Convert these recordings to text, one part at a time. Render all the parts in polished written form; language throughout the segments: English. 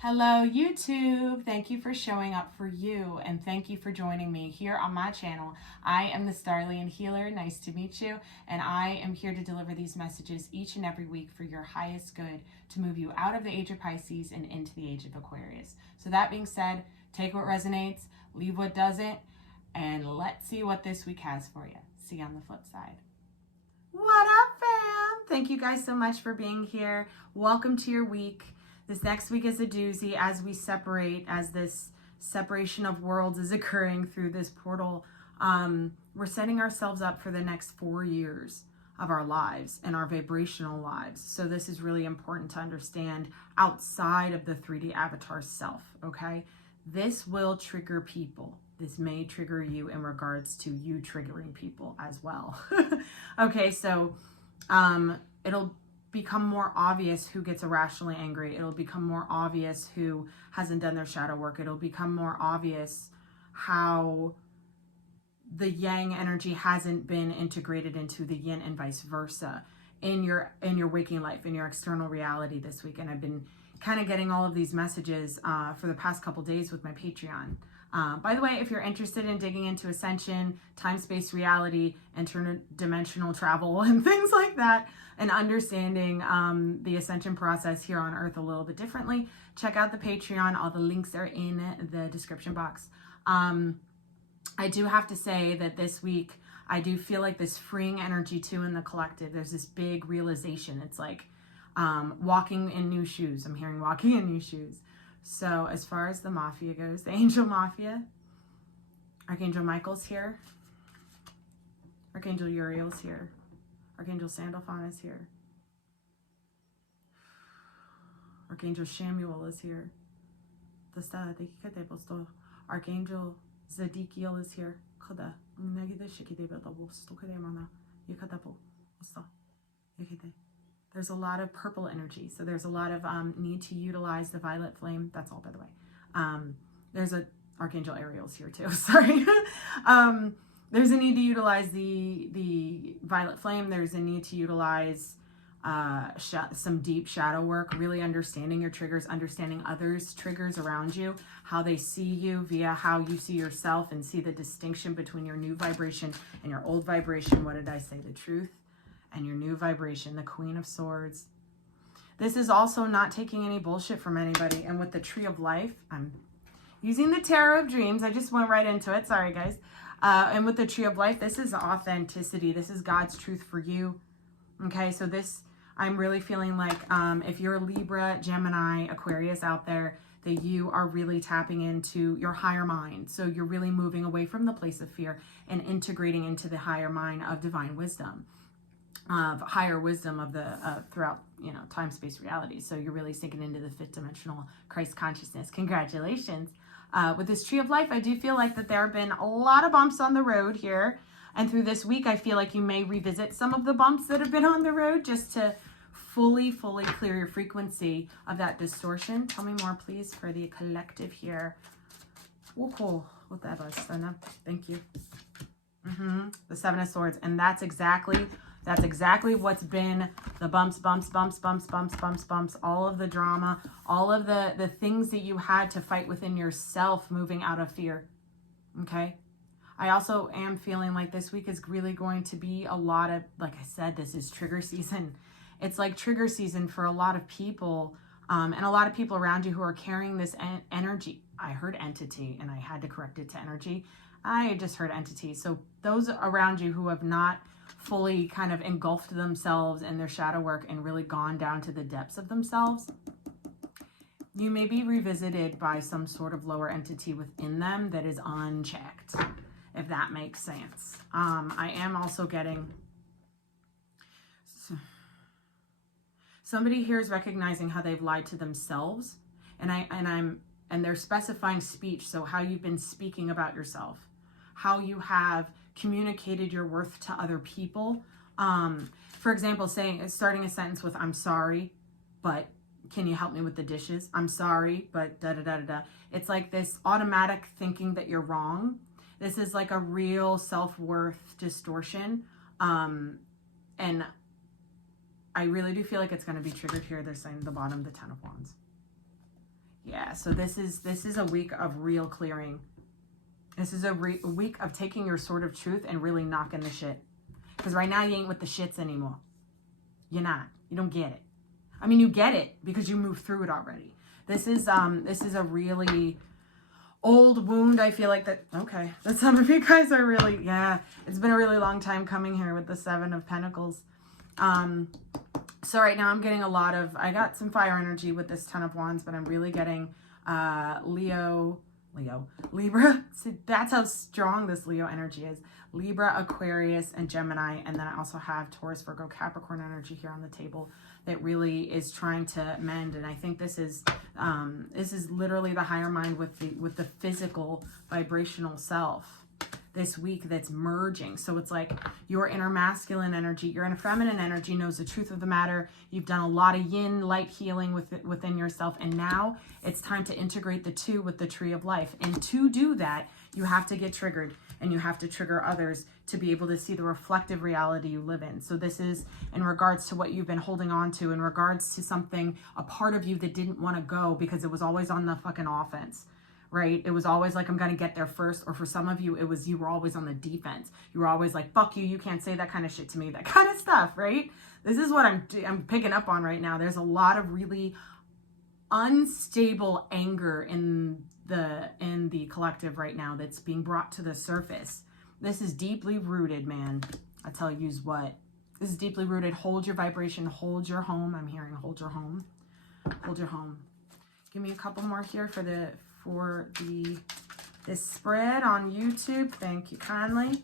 Hello YouTube, thank you for showing up for you and thank you for joining me here on my channel. I am the Starlian Healer, nice to meet you, and I am here to deliver these messages each and every week for your highest good to move you out of the age of Pisces and into the age of Aquarius. So that being said, take what resonates, leave what doesn't, and let's see what this week has for you. See you on the flip side. What up, fam? Thank you guys so much for being here. Welcome to your week. This next week is a doozy as we separate, as this separation of worlds is occurring through this portal. We're setting ourselves up for the next 4 years of our lives and our vibrational lives. So this is really important to understand outside of the 3D avatar self, okay? This will trigger people. This may trigger you in regards to you triggering people as well. Okay, so it'll become more obvious who gets irrationally angry. It'll become more obvious who hasn't done their shadow work. It'll become more obvious how the yang energy hasn't been integrated into the yin and vice versa in your waking life, in your external reality this week. And I've been kind of getting all of these messages for the past couple days with my Patreon. By the way, if you're interested in digging into ascension, time-space reality, interdimensional travel, and things like that, and understanding the ascension process here on Earth a little bit differently, check out the Patreon. All the links are in the description box. I do have to say that this week, I do feel like this freeing energy too in the collective. There's this big realization. It's like walking in new shoes. I'm hearing walking in new shoes. So as far as the Mafia goes, the Angel Mafia, Archangel Michael's here. Archangel Uriel's here. Archangel Sandalphon is here. Archangel Shamuel is here. Archangel Zadikiel is here. There's a lot of purple energy. So there's a lot of need to utilize the violet flame. That's all, by the way. There's a Archangel Ariel's here too. Sorry. There's a need to utilize the violet flame. There's a need to utilize some deep shadow work, really understanding your triggers, understanding others' triggers around you, how they see you via how you see yourself, and see the distinction between your new vibration and your old vibration. What did I say? The truth and your new vibration, the Queen of Swords. This is also not taking any bullshit from anybody. And with the Tree of Life, I'm using the Tarot of Dreams. I just went right into it. Sorry, guys. And with the Tree of Life, this is authenticity. This is God's truth for you. Okay, so this, I'm really feeling like if you're a Libra, Gemini, Aquarius out there, that you are really tapping into your higher mind. So you're really moving away from the place of fear and integrating into the higher mind of divine wisdom, of higher wisdom of the throughout, you know, time, space, reality. So you're really sinking into the fifth dimensional Christ consciousness. Congratulations. With this Tree of Life, I do feel like that there have been a lot of bumps on the road here. And through this week, I feel like you may revisit some of the bumps that have been on the road just to fully clear your frequency of that distortion. Tell me more, please, for the collective here. Oh, cool. What that was. Thank you. The Seven of Swords. And that's exactly what's been the bumps, all of the drama, all of the things that you had to fight within yourself, moving out of fear. Okay. I also am feeling like this week is really going to be a lot of, like I said, this is trigger season. It's like trigger season for a lot of people, and a lot of people around you who are carrying this energy. I heard entity and I had to correct it to energy. I just heard entity. So those around you who have not fully kind of engulfed themselves in their shadow work and really gone down to the depths of themselves, you may be revisited by some sort of lower entity within them that is unchecked, if that makes sense. I am also getting somebody here is recognizing how they've lied to themselves, and they're specifying speech. So how you've been speaking about yourself, how you have communicated your worth to other people. For example, starting a sentence with, I'm sorry, but can you help me with the dishes? I'm sorry, but da-da-da-da-da. It's like this automatic thinking that you're wrong. This is like a real self-worth distortion. And I really do feel like it's going to be triggered here. They're saying the bottom, the Ten of Wands. Yeah, so this is a week of real clearing. This is a week of taking your sword of truth and really knocking the shit. Because right now you ain't with the shits anymore. You're not. You don't get it. I mean, you get it because you moved through it already. This is a really old wound. I feel like that. Okay, that some of you guys are really, yeah. It's been a really long time coming here with the 7 of Pentacles. So right now I'm getting a lot of, I got some fire energy with this 10 of Wands, but I'm really getting Libra. See, that's how strong this Leo energy is. Libra, Aquarius, and Gemini. And then I also have Taurus, Virgo, Capricorn energy here on the table that really is trying to mend. And I think this is literally the higher mind with the physical vibrational self this week that's merging. So it's like your inner masculine energy, your inner feminine energy knows the truth of the matter. You've done a lot of yin light healing within yourself. And now it's time to integrate the two with the tree of life. And to do that, you have to get triggered and you have to trigger others to be able to see the reflective reality you live in. So this is in regards to what you've been holding on to, in regards to something, a part of you that didn't want to go because it was always on the fucking offense. Right? It was always like, I'm going to get there first. Or for some of you, it was, you were always on the defense. You were always like, fuck you. You can't say that kind of shit to me. That kind of stuff, right? This is what I'm picking up on right now. There's a lot of really unstable anger in the collective right now that's being brought to the surface. This is deeply rooted, man. I tell you what. This is deeply rooted. Hold your vibration. Hold your home. I'm hearing hold your home. Hold your home. Give me a couple more here for this spread on YouTube. Thank you kindly.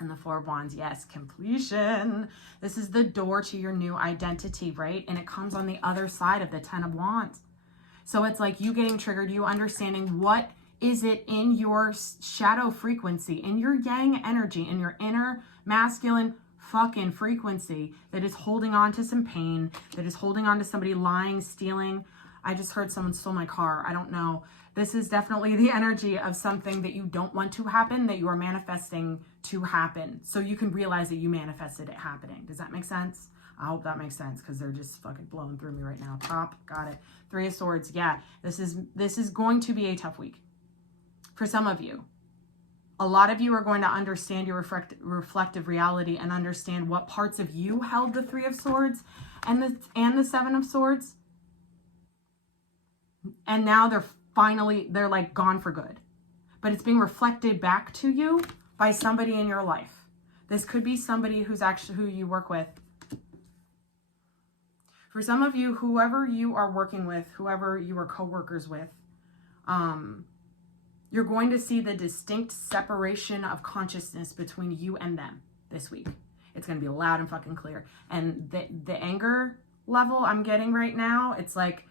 And the 4 of Wands, yes, completion. This is the door to your new identity, right? And it comes on the other side of the 10 of Wands. So it's like you getting triggered, you understanding what is it in your shadow frequency, in your yang energy, in your inner masculine fucking frequency that is holding on to some pain, that is holding on to somebody lying, stealing. I just heard someone stole my car. I don't know. This is definitely the energy of something that you don't want to happen, that you are manifesting to happen. So you can realize that you manifested it happening. Does that make sense? I hope that makes sense because they're just fucking blowing through me right now. Pop, got it. 3 of Swords. Yeah, this is going to be a tough week for some of you. A lot of you are going to understand your reflective reality and understand what parts of you held the 3 of Swords and the 7 of Swords. And now they're like gone for good. But it's being reflected back to you by somebody in your life. This could be somebody who's actually who you work with. For some of you, whoever you are working with, whoever you are co-workers with, you're going to see the distinct separation of consciousness between you and them this week. It's going to be loud and fucking clear. And the anger level I'm getting right now, it's like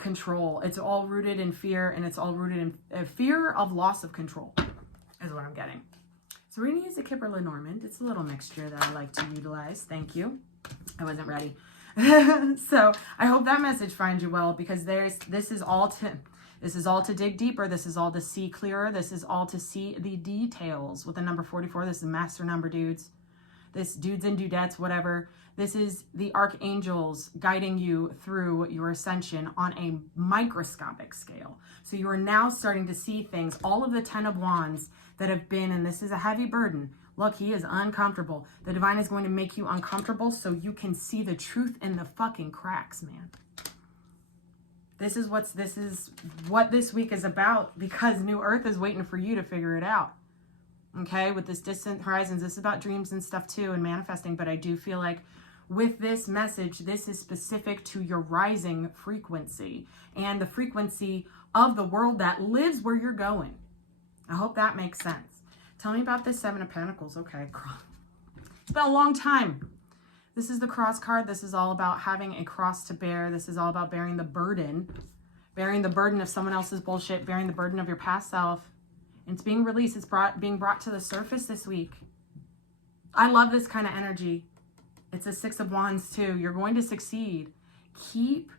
control. It's all rooted in fear, and it's all rooted in fear of loss of control is what I'm getting. So we're going to use the Kipper Lenormand. It's a little mixture that I like to utilize. Thank you. I wasn't ready. So I hope that message finds you well, because this is all to dig deeper. This is all to see clearer. This is all to see the details. With the number 44, this is master number, dudes. This dudes and dudettes, whatever. This is the archangels guiding you through your ascension on a microscopic scale. So you are now starting to see things, all of the 10 of Wands that have been, and this is a heavy burden. Look, he is uncomfortable. The divine is going to make you uncomfortable so you can see the truth in the fucking cracks, man. This is what this week is about, because New Earth is waiting for you to figure it out. Okay, with this distant horizons, this is about dreams and stuff too, and manifesting. But I do feel like with this message, this is specific to your rising frequency and the frequency of the world that lives where you're going. I hope that makes sense. Tell me about this 7 of Pentacles. Okay, it's been a long time. This is the cross card. This is all about having a cross to bear. This is all about bearing the burden of someone else's bullshit, bearing the burden of your past self. And it's being released. It's being brought to the surface this week. I love this kind of energy. It's a 6 of Wands too. You're going to succeed. Keep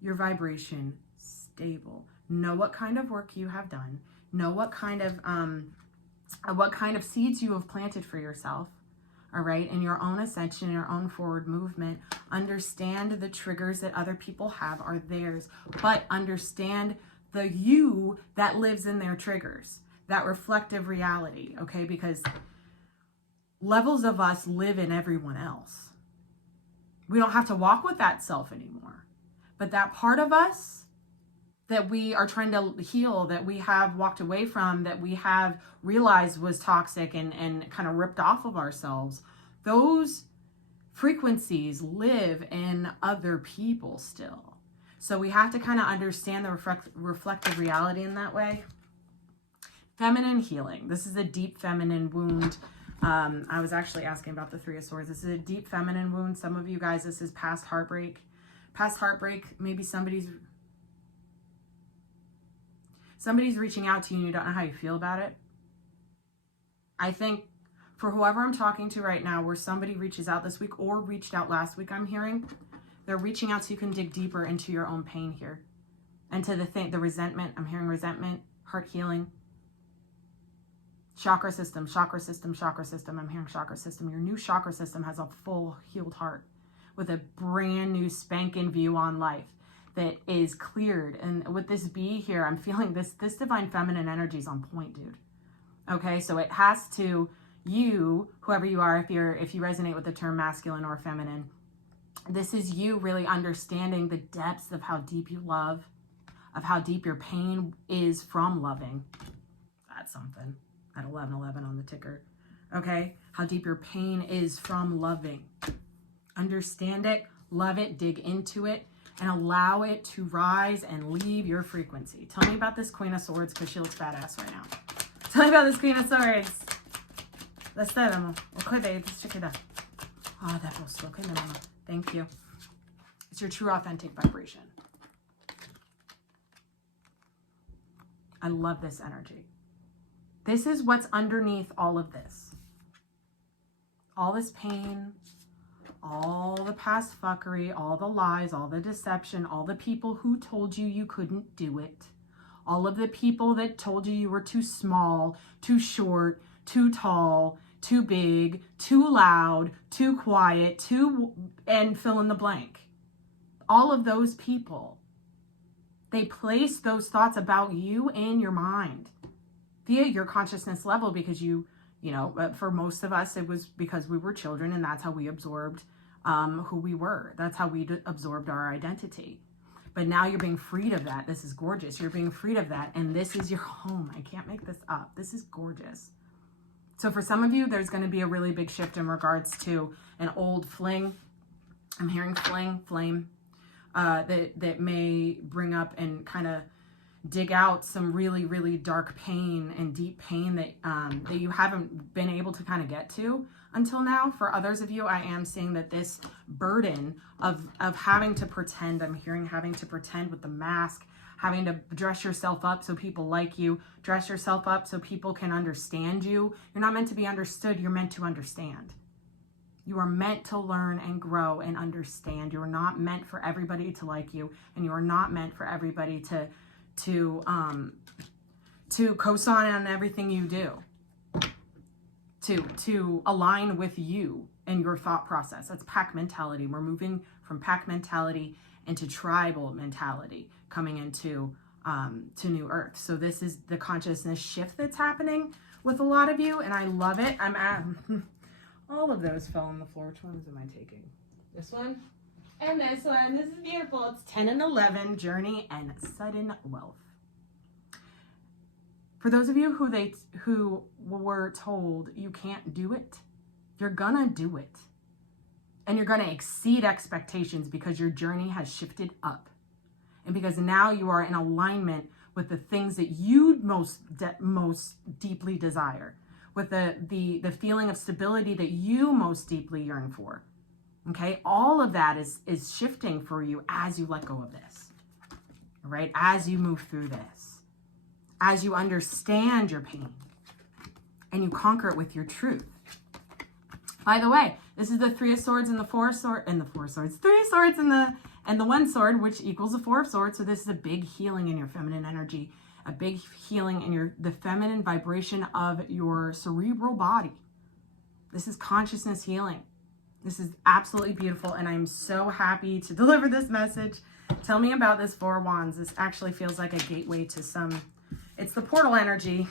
your vibration stable. Know what kind of work you have done. Know what kind of seeds you have planted for yourself. all right, in your own ascension, your own forward movement. Understand the triggers that other people have are theirs, but understand the you that lives in their triggers, that reflective reality, okay? Because levels of us live in everyone else. We don't have to walk with that self anymore. But that part of us that we are trying to heal, that we have walked away from, that we have realized was toxic and kind of ripped off of ourselves, those frequencies live in other people still. So we have to kind of understand the reflective reality in that way. Feminine healing. This is a deep feminine wound. I was actually asking about the Three of Swords. This is a deep feminine wound. Some of you guys, this is past heartbreak. Past heartbreak, maybe somebody's reaching out to you and you don't know how you feel about it. I think for whoever I'm talking to right now, where somebody reaches out this week or reached out last week, I'm hearing, they're reaching out so you can dig deeper into your own pain here. And to the resentment, I'm hearing resentment, heart healing. Chakra system, chakra system, chakra system. I'm hearing chakra system. Your new chakra system has a full healed heart with a brand new spanking view on life that is cleared. And with this bee here, I'm feeling this divine feminine energy is on point, dude. Okay, so it has to, you, whoever you are, if you resonate with the term masculine or feminine, this is you really understanding the depths of how deep you love, of how deep your pain is from loving. That's something. At 1111 on the ticker. Okay, how deep your pain is from loving. Understand it, love it, dig into it, and allow it to rise and leave your frequency. Tell me about this Queen of Swords, because she looks badass right now. Tell me about this Queen of Swords. Thank you. It's your true authentic vibration. I love this energy. This is what's underneath all of this. All this pain, all the past fuckery, all the lies, all the deception, all the people who told you you couldn't do it. All of the people that told you you were too small, too short, too tall, too big, too loud, too quiet, and fill in the blank. All of those people, they place those thoughts about you in your mind via your consciousness level, because you know, for most of us, it was because we were children and that's how we absorbed who we were. That's how we absorbed our identity. But now you're being freed of that. This is gorgeous. You're being freed of that. And this is your home. I can't make this up. This is gorgeous. So for some of you, there's going to be a really big shift in regards to an old fling. I'm hearing flame, that may bring up and kind of dig out some really, really dark pain and deep pain that you haven't been able to kind of get to until now. For others of you, I am seeing that this burden of having to pretend, I'm hearing having to pretend with the mask, having to dress yourself up so people like you, dress yourself up so people can understand you. You're not meant to be understood, you're meant to understand. You are meant to learn and grow and understand. You are not meant for everybody to like you, and you are not meant for everybody to co-sign on everything you do, to align with you and your thought process. That's pack mentality. We're moving from pack mentality into tribal mentality, coming into to New Earth. So this is the consciousness shift that's happening with a lot of you, and I love it. I'm at all of those fell on the floor. Which ones am I taking? This one and this one. This is beautiful. It's 10 and 11, journey and sudden wealth. For those of you who were told you can't do it, you're gonna do it. And you're gonna exceed expectations because your journey has shifted up. And because now you are in alignment with the things that you most deeply desire, with the feeling of stability that you most deeply yearn for. Okay, all of that is shifting for you as you let go of this, all right? As you move through this, as you understand your pain and you conquer it with your truth. By the way, this is the Three of Swords and the Four of Swords, and the Four of Swords, Three of Swords and the One Sword, which equals the Four of Swords. So this is a big healing in your feminine energy, a big healing in the feminine vibration of your cerebral body. This is consciousness healing. This is absolutely beautiful, and I'm so happy to deliver this message. Tell me about this Four of Wands. This actually feels like a gateway to some, it's the portal energy.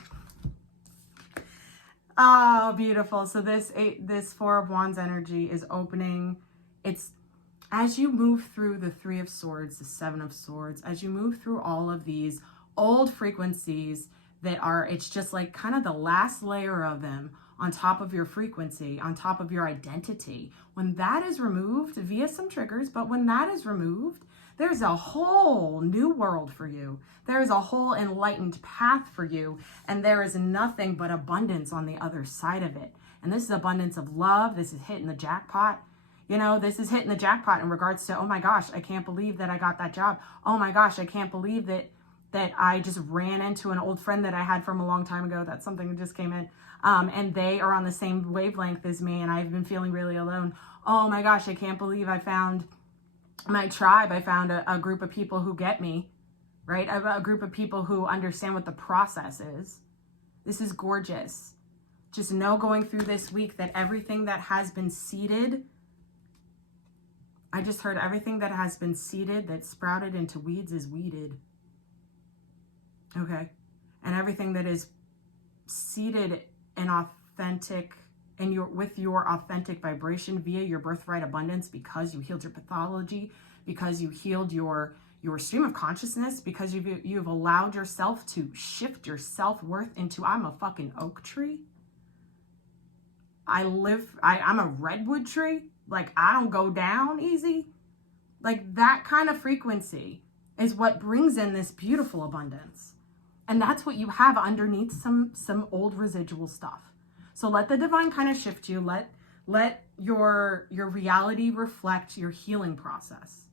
Oh, beautiful. So this Four of Wands energy is opening. It's as you move through the Three of Swords, the Seven of Swords, as you move through all of these old frequencies that are, it's just like kind of the last layer of them on top of your frequency, on top of your identity. When that is removed via some triggers, but when that is removed, there's a whole new world for you. There is a whole enlightened path for you, and there is nothing but abundance on the other side of it. And this is abundance of love. This is hitting the jackpot. You know, this is hitting the jackpot in regards to, oh my gosh, I can't believe that I got that job. Oh my gosh, I can't believe that I just ran into an old friend that I had from a long time ago. That's something that just came in. And they are on the same wavelength as me, and I've been feeling really alone. Oh my gosh, I can't believe I found my tribe. I found a group of people who get me, right? A group of people who understand what the process is. This is gorgeous. Just know going through this week that everything that has been seeded, I just heard everything that has been seeded, that sprouted into weeds, is weeded. Okay? And everything that is seeded and authentic, and with your authentic vibration via your birthright abundance, because you healed your pathology, because you healed your stream of consciousness, because you've allowed yourself to shift your self-worth into, I'm a fucking oak tree. I'm a redwood tree. Like, I don't go down easy. Like, that kind of frequency is what brings in this beautiful abundance. And that's what you have underneath some old residual stuff. So let the divine kind of shift you. Let your reality reflect your healing process.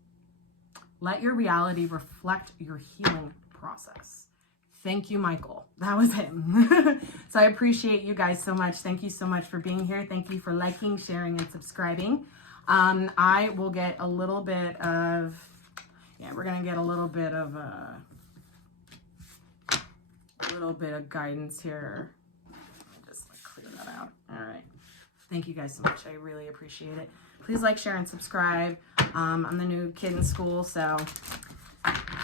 Let your reality reflect your healing process. Thank you, Michael. That was him. So I appreciate you guys so much. Thank you so much for being here. Thank you for liking, sharing, and subscribing. I will get a little bit of, we're going to get a little bit of guidance here. Just clear that out. All right. Thank you guys so much. I really appreciate it. Please like, share, and subscribe. I'm the new kid in school, so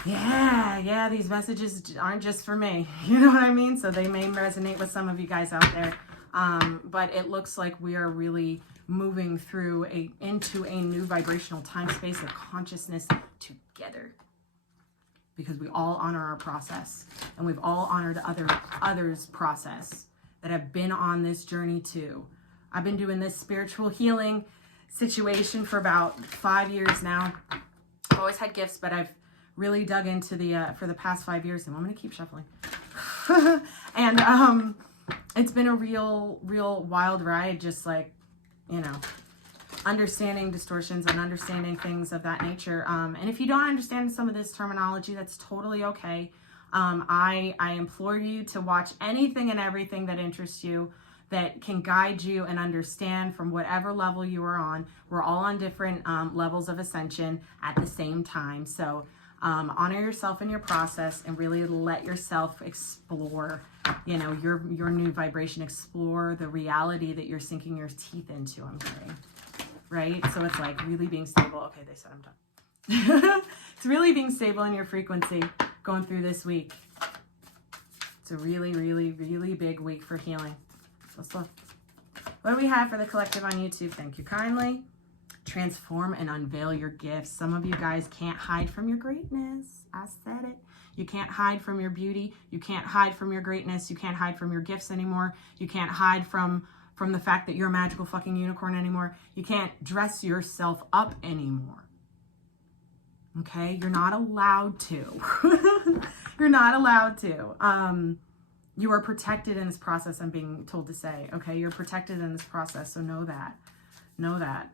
yeah, these messages aren't just for me. You know what I mean? So they may resonate with some of you guys out there. But it looks like we are really moving through into a new vibrational time space of consciousness together. Because we all honor our process, and we've all honored others' process that have been on this journey too. I've been doing this spiritual healing situation for about 5 years now. I've always had gifts, but I've really dug into for the past 5 years, and I'm going to keep shuffling. And it's been a real wild ride, just like, understanding distortions and understanding things of that nature. And if you don't understand some of this terminology, that's totally okay. I implore you to watch anything and everything that interests you, that can guide you and understand from whatever level you are on. We're all on different levels of ascension at the same time. So honor yourself in your process and really let yourself explore, your new vibration, explore the reality that you're sinking your teeth into, I'm hearing. Right? So it's like really being stable. Okay, they said I'm done. It's really being stable in your frequency going through this week. It's a really big week for healing. Let's look. What do we have for the collective on YouTube? Thank you kindly. Transform and unveil your gifts. Some of you guys can't hide from your greatness. I said it. You can't hide from your beauty. You can't hide from your greatness. You can't hide from your gifts anymore. You can't hide from the fact that you're a magical fucking unicorn anymore. You can't dress yourself up anymore. Okay? You're not allowed to. You're not allowed to. You are protected in this process, I'm being told to say. Okay? You're protected in this process, so know that. Know that.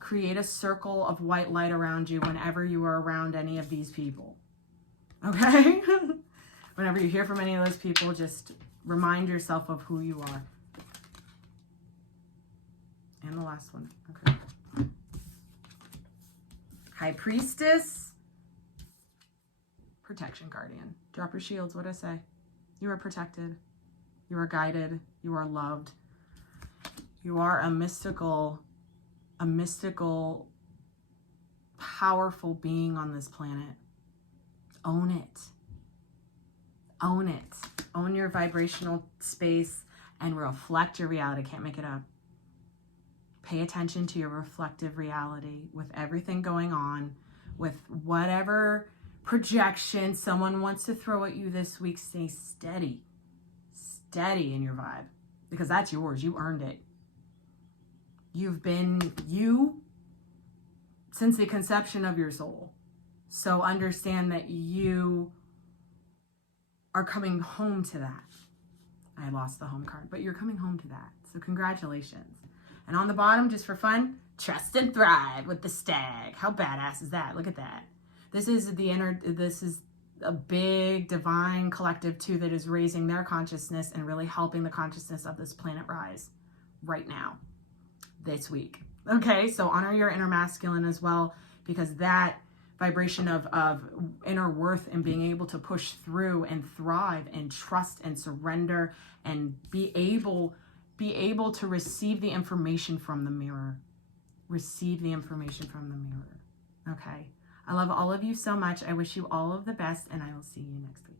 Create a circle of white light around you whenever you are around any of these people. Okay? Whenever you hear from any of those people, just remind yourself of who you are. And the last one. Okay. High Priestess. Protection Guardian. Drop your shields. What I say? You are protected. You are guided. You are loved. You are a mystical, powerful being on this planet. Own it. Own it. Own your vibrational space and reflect your reality. Can't make it up. Pay attention to your reflective reality with everything going on, with whatever projection someone wants to throw at you this week. Stay steady. Steady in your vibe, because that's yours. You earned it. You've been you since the conception of your soul. So understand that you are coming home to that. I lost the home card, but you're coming home to that. So congratulations. And on the bottom, just for fun, trust and thrive with the stag. How badass is that? Look at that. This is a big divine collective too that is raising their consciousness and really helping the consciousness of this planet rise right now, this week. Okay, so honor your inner masculine as well, because that vibration of inner worth and being able to push through and thrive and trust and surrender and be able to receive the information from the mirror. Receive the information from the mirror. Okay. I love all of you so much. I wish you all of the best, and I will see you next week.